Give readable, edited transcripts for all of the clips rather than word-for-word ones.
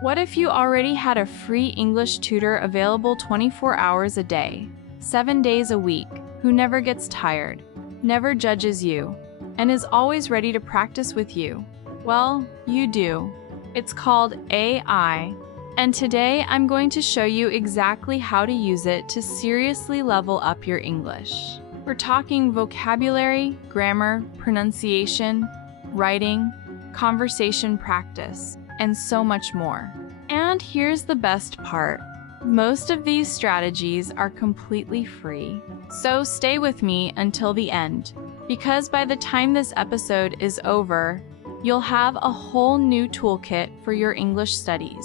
What if you already had a free English tutor available 24 hours a day, 7 days a week, who never gets tired, never judges you, and is always ready to practice with you? Well, you do. It's called AI, and today I'm going to show you exactly how to use it to seriously level up your English. We're talking vocabulary, grammar, pronunciation, writing, conversation practice, and so much more. And here's the best part. Most of these strategies are completely free. So stay with me until the end, because by the time this episode is over, you'll have a whole new toolkit for your English studies.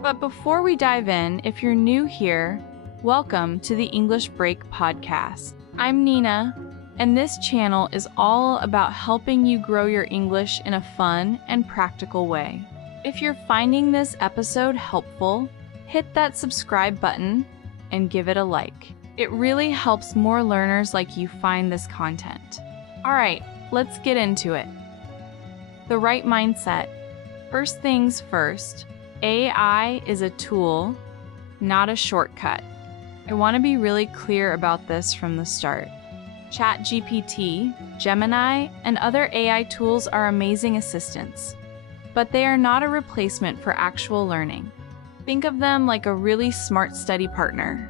But before we dive in, if you're new here, welcome to the English Break podcast. I'm Nina, and this channel is all about helping you grow your English in a fun and practical way. If you're finding this episode helpful, hit that subscribe button and give it a like. It really helps more learners like you find this content. All right, let's get into it. The right mindset. First things first, AI is a tool, not a shortcut. I want to be really clear about this from the start. ChatGPT, Gemini, and other AI tools are amazing assistants, but they are not a replacement for actual learning. Think of them like a really smart study partner,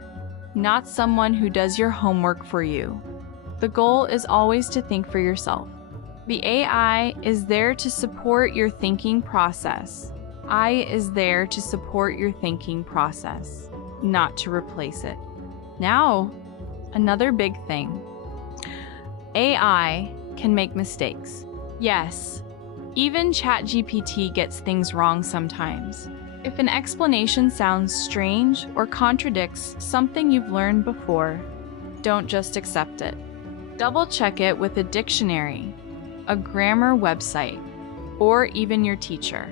not someone who does your homework for you. The goal is always to think for yourself. The AI is there to support your thinking process. I is there to support your thinking process, not to replace it. Now, another big thing. AI can make mistakes. Yes, even ChatGPT gets things wrong sometimes. If an explanation sounds strange or contradicts something you've learned before, don't just accept it. Double-check it with a dictionary, a grammar website, or even your teacher.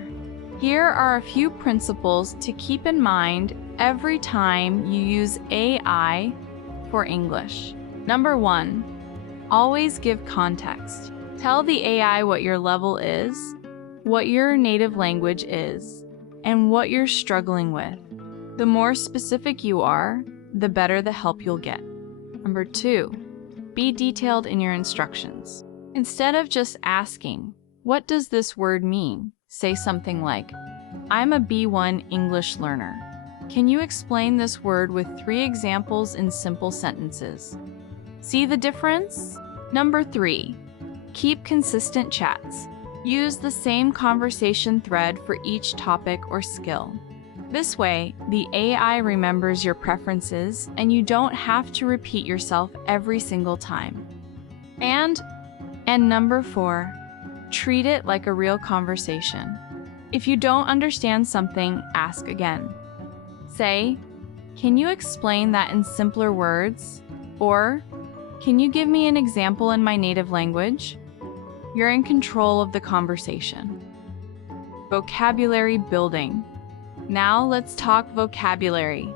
Here are a few principles to keep in mind every time you use AI for English. Number 1, always give context. Tell the AI what your level is, what your native language is, and what you're struggling with. The more specific you are, the better the help you'll get. Number 2, be detailed in your instructions. Instead of just asking, "What does this word mean?" say something like, "I'm a B1 English learner. Can you explain this word with 3 examples in simple sentences?" See the difference? Number 3, keep consistent chats. Use the same conversation thread for each topic or skill. This way, the AI remembers your preferences and you don't have to repeat yourself every single time. And number 4, treat it like a real conversation. If you don't understand something, ask again. Say, "Can you explain that in simpler words?" Or, "Can you give me an example in my native language?" You're in control of the conversation. Vocabulary building. Now let's talk vocabulary,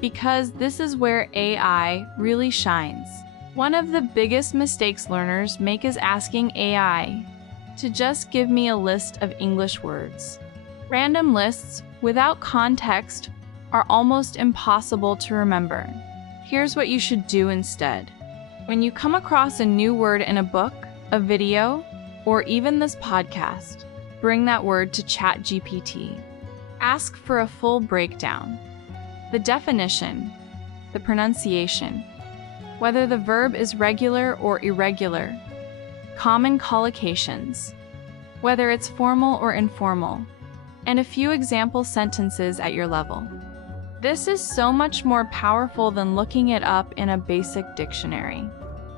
because this is where AI really shines. One of the biggest mistakes learners make is asking AI to just give me a list of English words. Random lists without context are almost impossible to remember. Here's what you should do instead. When you come across a new word in a book, a video, or even this podcast, bring that word to ChatGPT. Ask for a full breakdown. The definition, the pronunciation, whether the verb is regular or irregular, common collocations, whether it's formal or informal, and a few example sentences at your level. This is so much more powerful than looking it up in a basic dictionary.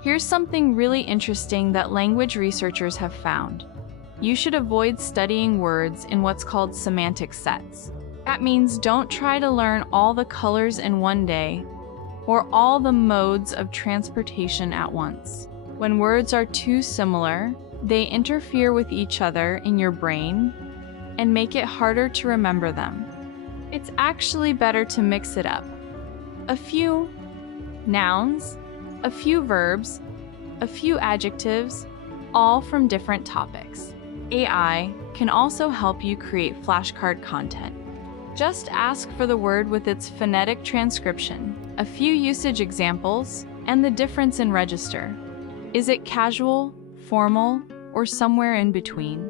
Here's something really interesting that language researchers have found. You should avoid studying words in what's called semantic sets. That means don't try to learn all the colors in one day or all the modes of transportation at once. When words are too similar, they interfere with each other in your brain and make it harder to remember them. It's actually better to mix it up. A few nouns, a few verbs, a few adjectives, all from different topics. AI can also help you create flashcard content. Just ask for the word with its phonetic transcription, a few usage examples, and the difference in register. Is it casual, formal, or somewhere in between?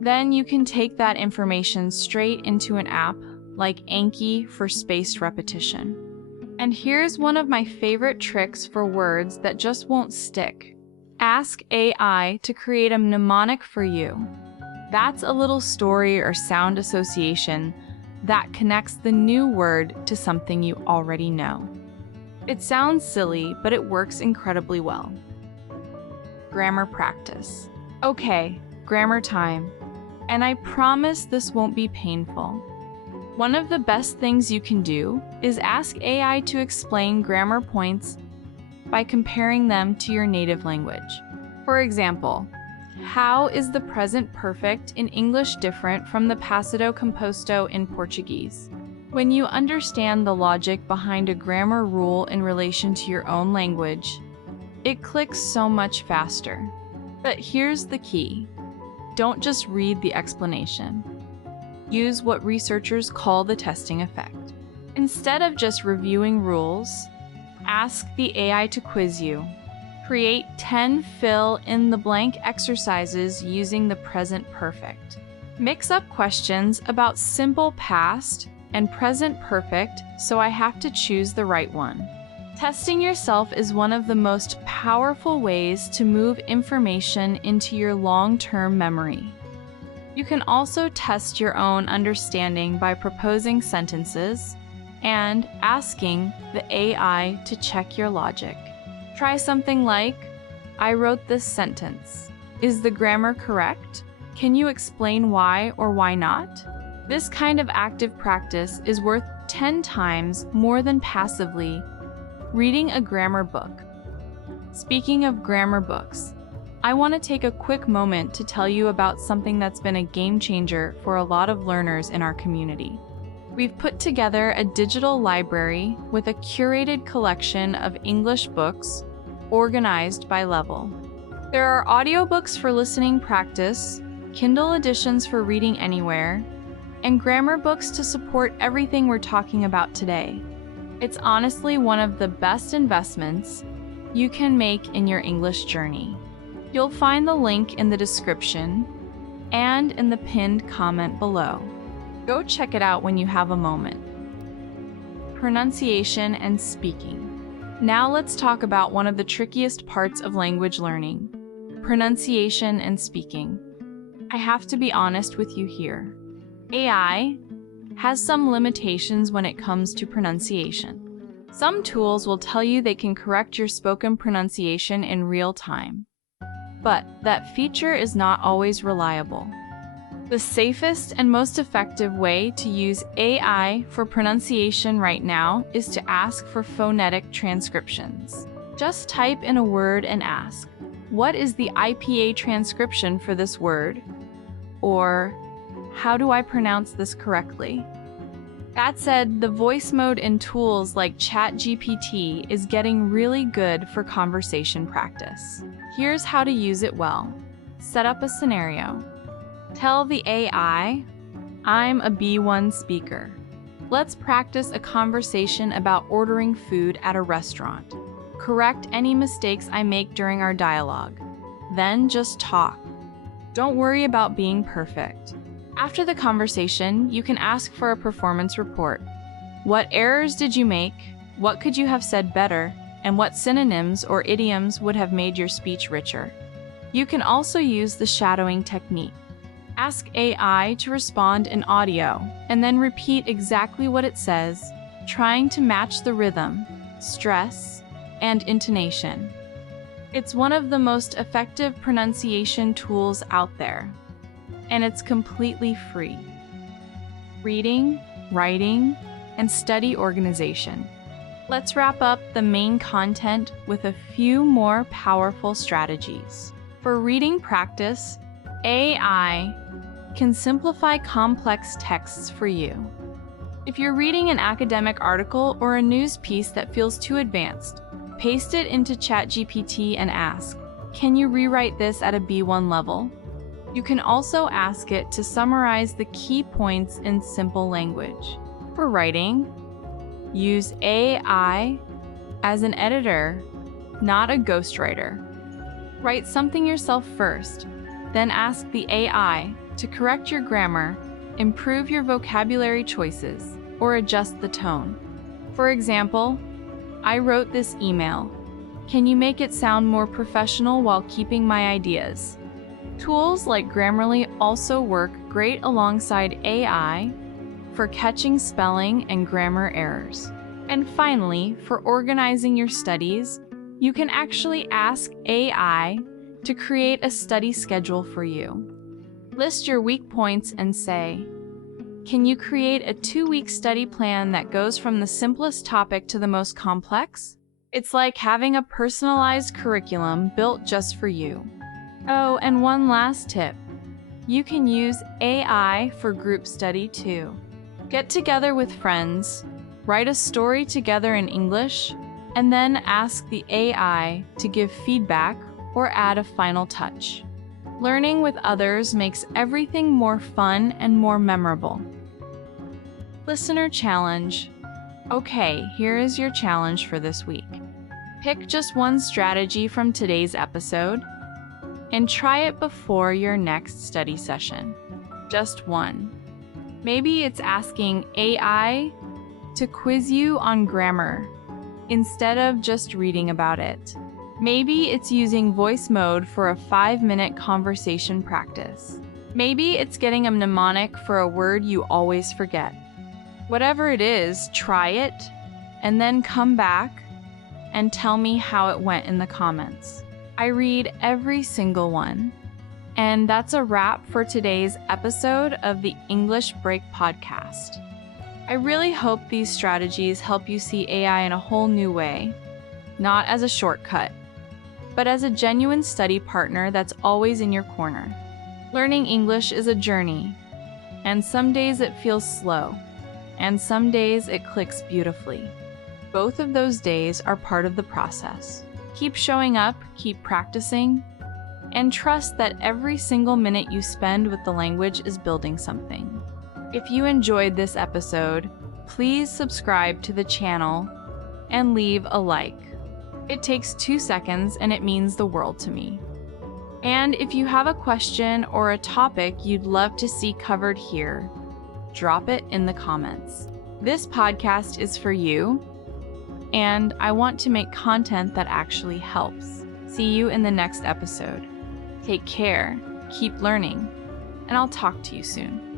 Then you can take that information straight into an app like Anki for spaced repetition. And here's one of my favorite tricks for words that just won't stick. Ask AI to create a mnemonic for you. That's a little story or sound association that connects the new word to something you already know. It sounds silly, but it works incredibly well. Grammar practice. Okay, grammar time. And I promise this won't be painful. One of the best things you can do is ask AI to explain grammar points by comparing them to your native language. For example, how is the present perfect in English different from the passado composto in Portuguese? When you understand the logic behind a grammar rule in relation to your own language, it clicks so much faster. But here's the key. Don't just read the explanation. Use what researchers call the testing effect. Instead of just reviewing rules, ask the AI to quiz you. Create 10 fill-in-the-blank exercises using the present perfect. Mix up questions about simple past and present perfect, so I have to choose the right one. Testing yourself is one of the most powerful ways to move information into your long-term memory. You can also test your own understanding by proposing sentences and asking the AI to check your logic. Try something like, I wrote this sentence. Is the grammar correct? Can you explain why or why not? This kind of active practice is worth 10 times more than passively reading a grammar book. Speaking of grammar books, I want to take a quick moment to tell you about something that's been a game changer for a lot of learners in our community. We've put together a digital library with a curated collection of English books organized by level. There are audiobooks for listening practice, Kindle editions for reading anywhere, and grammar books to support everything we're talking about today. It's honestly one of the best investments you can make in your English journey. You'll find the link in the description and in the pinned comment below. Go check it out when you have a moment. Pronunciation and speaking. Now let's talk about one of the trickiest parts of language learning, pronunciation and speaking. I have to be honest with you here. AI has some limitations when it comes to pronunciation. Some tools will tell you they can correct your spoken pronunciation in real time, but that feature is not always reliable. The safest and most effective way to use AI for pronunciation right now is to ask for phonetic transcriptions. Just type in a word and ask, what is the IPA transcription for this word? Or, how do I pronounce this correctly? That said, the voice mode in tools like ChatGPT is getting really good for conversation practice. Here's how to use it well. Set up a scenario. Tell the AI, I'm a B1 speaker. Let's practice a conversation about ordering food at a restaurant. Correct any mistakes I make during our dialogue. Then just talk. Don't worry about being perfect. After the conversation, you can ask for a performance report. What errors did you make? What could you have said better? And what synonyms or idioms would have made your speech richer? You can also use the shadowing technique. Ask AI to respond in audio, and then repeat exactly what it says, trying to match the rhythm, stress, and intonation. It's one of the most effective pronunciation tools out there, and it's completely free. Reading, writing, and study organization. Let's wrap up the main content with a few more powerful strategies. For reading practice, AI can simplify complex texts for you. If you're reading an academic article or a news piece that feels too advanced, paste it into ChatGPT and ask, can you rewrite this at a B1 level? You can also ask it to summarize the key points in simple language. For writing, use AI as an editor, not a ghostwriter. Write something yourself first, then ask the AI to correct your grammar, improve your vocabulary choices, or adjust the tone. For example, I wrote this email. Can you make it sound more professional while keeping my ideas? Tools like Grammarly also work great alongside AI for catching spelling and grammar errors. And finally, for organizing your studies, you can actually ask AI to create a study schedule for you. List your weak points and say, can you create a 2-week study plan that goes from the simplest topic to the most complex? It's like having a personalized curriculum built just for you. Oh, and one last tip. You can use AI for group study too. Get together with friends, write a story together in English, and then ask the AI to give feedback or add a final touch. Learning with others makes everything more fun and more memorable. Listener challenge. Okay, here is your challenge for this week. Pick just one strategy from today's episode and try it before your next study session. Just one. Maybe it's asking AI to quiz you on grammar instead of just reading about it. Maybe it's using voice mode for a 5-minute conversation practice. Maybe it's getting a mnemonic for a word you always forget. Whatever it is, try it and then come back and tell me how it went in the comments. I read every single one. And that's a wrap for today's episode of the English Break podcast. I really hope these strategies help you see AI in a whole new way, not as a shortcut, but as a genuine study partner that's always in your corner. Learning English is a journey, and some days it feels slow, and some days it clicks beautifully. Both of those days are part of the process. Keep showing up, keep practicing, and trust that every single minute you spend with the language is building something. If you enjoyed this episode, please subscribe to the channel and leave a like. It takes 2 seconds and it means the world to me. And if you have a question or a topic you'd love to see covered here, drop it in the comments. This podcast is for you, and I want to make content that actually helps. See you in the next episode. Take care, keep learning, and I'll talk to you soon.